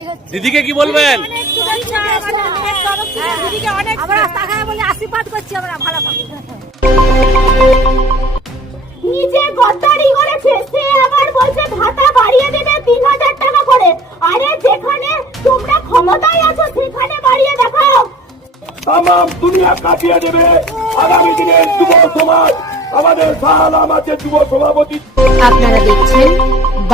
দিদিকে কি বলবেন? নিজে গদ্দারি করেছে, সে আবার বলছে ভাতা বাড়িয়ে দেবে ৩০০০ টাকা করে। আরে যেখানে তোমরা ক্ষমতায় আছো সেখানে বাড়িয়ে দেখাও। তামাম দুনিয়া কাটিয়ে দেবে আগামী দিনের যুব সমাজ। আমাদের শাহালাম আছে যুব সভাপতি। আপনারা দেখছেন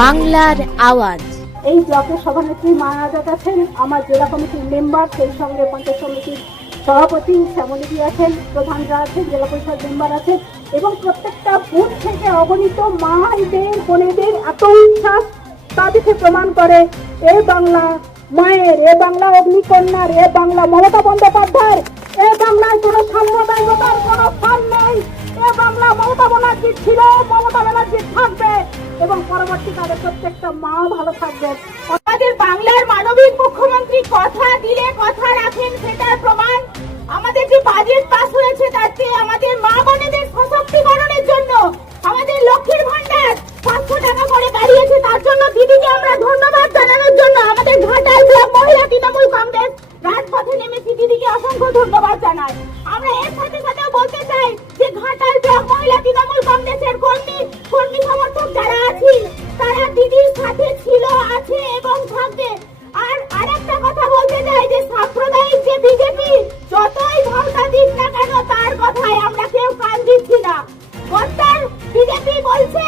বাংলার আওয়াজ। এই ব্লকের সভানেত্রী মায়াজাত আছেন, আমার জেলা কমিটির মেম্বার, সেই সঙ্গে পঞ্চায়েত সমিতির সভাপতি শ্যামলী আছেন, প্রধানরা আছেন, জেলা পরিষদ মেম্বার আছেন এবং প্রত্যেকটা বুথ থেকে অগণিত মায়েদের বোনেদের এত উচ্ছ্বাস তা দেখে প্রমাণ করে এ বাংলা মায়ের, এ বাংলা অগ্নিকন্যার, এ বাংলা মমতা বন্দ্যোপাধ্যায়ের, এ বাংলায় কোনো সাম্প্রদায়িকতার কোনো স্থান নেই। এ বাংলা মমতা ব্যানার্জি ছিল, মমতা ব্যানার্জি থাকবে এবং পরবর্তীকালে প্রত্যেকটা মা ভালো থাকবে। আমাদের বাংলার মানবিক মুখ্যমন্ত্রী কথা দিলে কথা রাখেন, সেটার প্রমাণ আমাদের যে বাজেট পাস হয়েছে তাতে আমাদের মা বোনেদের সশক্তিকরণের জন্য আমাদের লক্ষ্মীর ভান্ডার 500 টাকা করে বাড়িয়েছে। তার জন্য দিদিকে আমরা ধন্যবাদ জানানোর জন্য আমাদের ঘাটাল ব্লক মহিলা তৃণমূল কংগ্রেস রাজপথে নেমেছি, দিদিকে অসংখ্য ধন্যবাদ জানাই। আমরা এর সাথে সাথে বলতে চাই যে ঘাটাল ব্লক মহিলা তৃণমূল কংগ্রেসের কর্মী সমর্থক যারা আছি তারা দিদির সাথে ছিল, আছে এবং থাকবে। আর আরেকটা কথা বলতে চাই যে সাম্প্রদায়িক যে বিজেপি যতই ভাষা দিক না কেন তার কথায় আমরা কেউ কান দিচ্ছি না। গদ্দার বিজেপি বলছে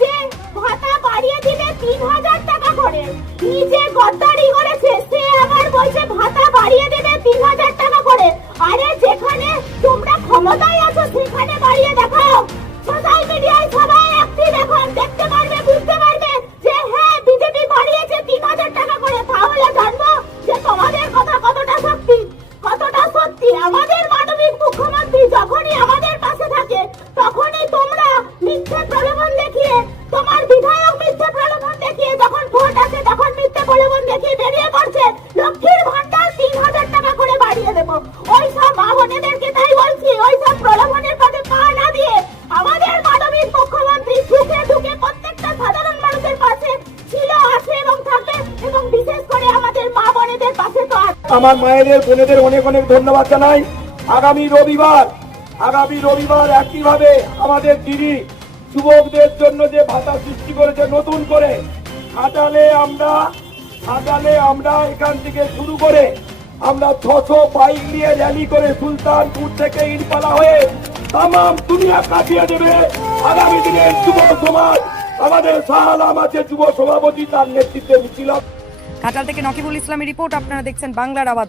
যে ভাতা বাড়িয়ে দিবে ৩০০০ টাকা করে, নিজে গদ্দারি করেছে, সে আবার বলছে ভাতা বাড়িয়ে দেবে ৩০০০ টাকা করে। আরে যেখানে তোমরা ক্ষমতায় আছো সেখানে বাড়িয়ে দেখাও। সোশ্যাল মিডিয়ায় সবাই অ্যাক্টিভ, এখন দেখতে পারবে, বুঝতে পারবে যে হ্যাঁ বিজেপি বাড়িয়েছে ৩০০০ টাকা করে। তাহলে জানবো যে তোমাদের কথা কতটা সত্যি, কতটা সত্যি। আমাদের মানবিক মুখ্যমন্ত্রী যখনই আমাদের পাশে থাকে তখনই তোমরা মিথ্যে প্রলোভন দেখিয়ে, তোমার বিধায়ক মিথ্যে প্রলোভন দেখিয়ে, যখন ভোট আসে তখন মিথ্যে প্রলোভন দেখিয়ে বেরিয়ে পড়ছে লক্ষ্মীর ভান্ডার ৩০০০ টাকা করে বাড়িয়ে দেবো। ওই সব মা বোনেদেরকে তাই বলছি, ওই সব প্রলোভনের পথে পা না দিয়ে আমাদের মানবিক মুখ্যমন্ত্রী সুখে দুঃখে প্রত্যেকটা সাধারণ মানুষের পাশে ছিল, আছে এবং থাকবে এবং বিশেষ করে আমাদের মা বোনেদের পাশে তো আছে। আমার মায়েদের বোনেদের অনেক অনেক ধন্যবাদ জানাই। আগামী রবিবার একইভাবে আমাদের দিদি যুবকদের জন্য যে ভাতা সৃষ্টি করেছে নতুন করে, ঘাটালে আমরা এখান থেকে শুরু করে আমরা 600 বাইক নিয়ে র্যালি করে সুলতানপুর থেকে ইরপালা হয়ে তামাম দুনিয়া কাটিয়ে দেবে আগামী দিনের যুব সমাজ। আমাদের শাহালাম আছে যুব সভাপতি, তার নেতৃত্বে মিছিল। ঘাটাল থেকে নকিবুল ইসলামের রিপোর্ট। আপনারা দেখছেন বাংলার আওয়াজ।